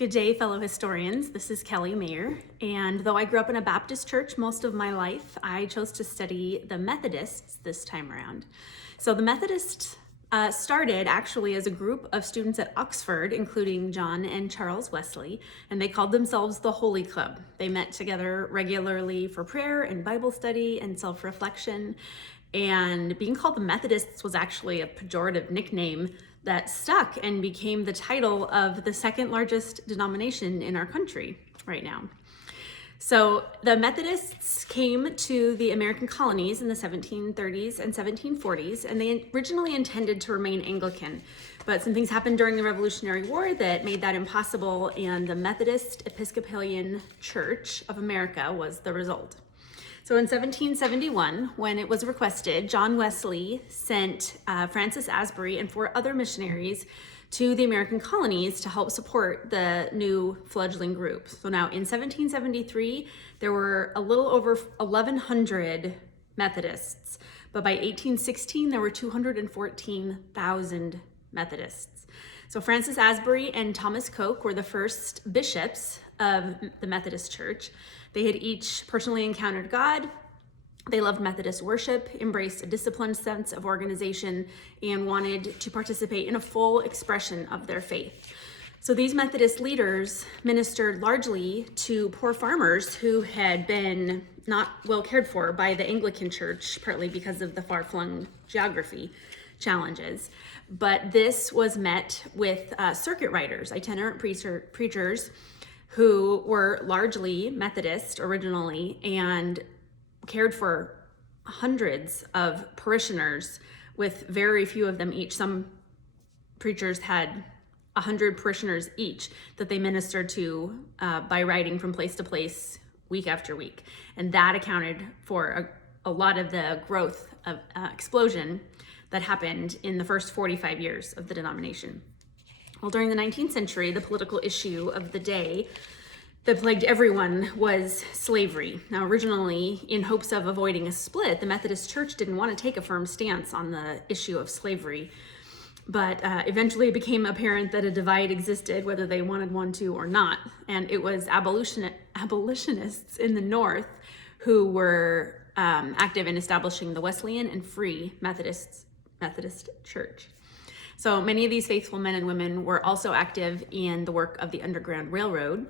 Good day, fellow historians. This is Kelly Mayer, and though I grew up in a Baptist church most of my life, I chose to study the Methodists this time around. So the Methodists started actually as a group of students at Oxford, including John and Charles Wesley, and they called themselves the Holy Club. They met together regularly for prayer and Bible study and self-reflection, and being called the Methodists was actually a pejorative nickname that stuck and became the title of the second largest denomination in our country right now. So the Methodists came to the American colonies in the 1730s and 1740s, and they originally intended to remain Anglican, but some things happened during the Revolutionary War that made that impossible, and the Methodist Episcopalian Church of America was the result. So in 1771, when it was requested, John Wesley sent Francis Asbury and 4 other missionaries to the American colonies to help support the new fledgling group. So now in 1773, there were a little over 1,100 Methodists, but by 1816, there were 214,000 Methodists. So Francis Asbury and Thomas Coke were the first bishops of the Methodist Church. They had each personally encountered God. They loved Methodist worship, embraced a disciplined sense of organization, and wanted to participate in a full expression of their faith. So these Methodist leaders ministered largely to poor farmers who had been not well cared for by the Anglican Church, partly because of the far-flung geography challenges. But this was met with circuit riders, itinerant preachers who were largely Methodist originally and cared for hundreds of parishioners with very few of them each. Some preachers had 100 parishioners each that they ministered to by riding from place to place week after week. And that accounted for a lot of the growth of explosion that happened in the first 45 years of the denomination. Well, during the 19th century, the political issue of the day that plagued everyone was slavery. Now, originally, in hopes of avoiding a split, the Methodist Church didn't want to take a firm stance on the issue of slavery, but eventually it became apparent that a divide existed, whether they wanted one to or not, and it was abolitionists in the North who were active in establishing the Wesleyan and Free Methodist Church. So many of these faithful men and women were also active in the work of the Underground Railroad.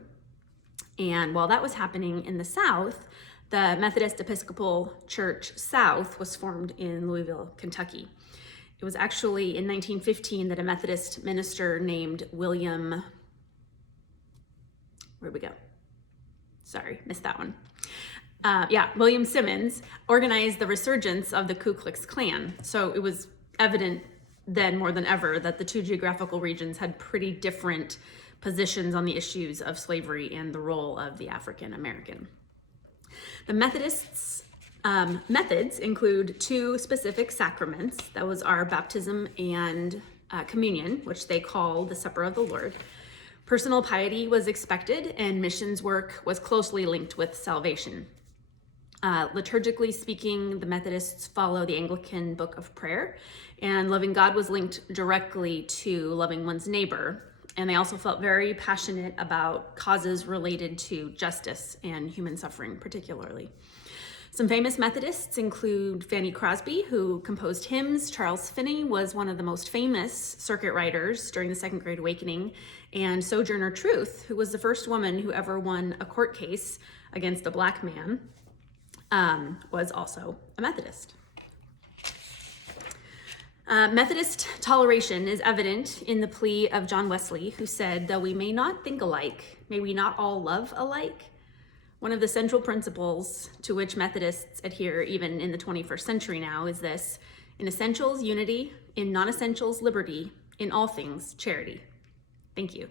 And while that was happening in the South, the Methodist Episcopal Church South was formed in Louisville, Kentucky. It was actually in 1915 that a Methodist minister named William Simmons organized the resurgence of the Ku Klux Klan. So it was evident then more than ever that the two geographical regions had pretty different positions on the issues of slavery and the role of the African American. The Methodists' methods include 2 specific sacraments. Those are baptism and communion, which they call the Supper of the Lord. Personal piety was expected, and missions work was closely linked with salvation. Liturgically speaking, the Methodists follow the Anglican Book of Prayer, and loving God was linked directly to loving one's neighbor. And they also felt very passionate about causes related to justice and human suffering particularly. Some famous Methodists include Fanny Crosby, who composed hymns. Charles Finney was one of the most famous circuit riders during the Second Great Awakening. And Sojourner Truth, who was the first woman who ever won a court case against a black man, was also a Methodist. Methodist toleration is evident in the plea of John Wesley, who said, "Though we may not think alike, may we not all love alike?" One of the central principles to which Methodists adhere even in the 21st century now is this: in essentials, unity; in non-essentials, liberty; in all things, charity. Thank you.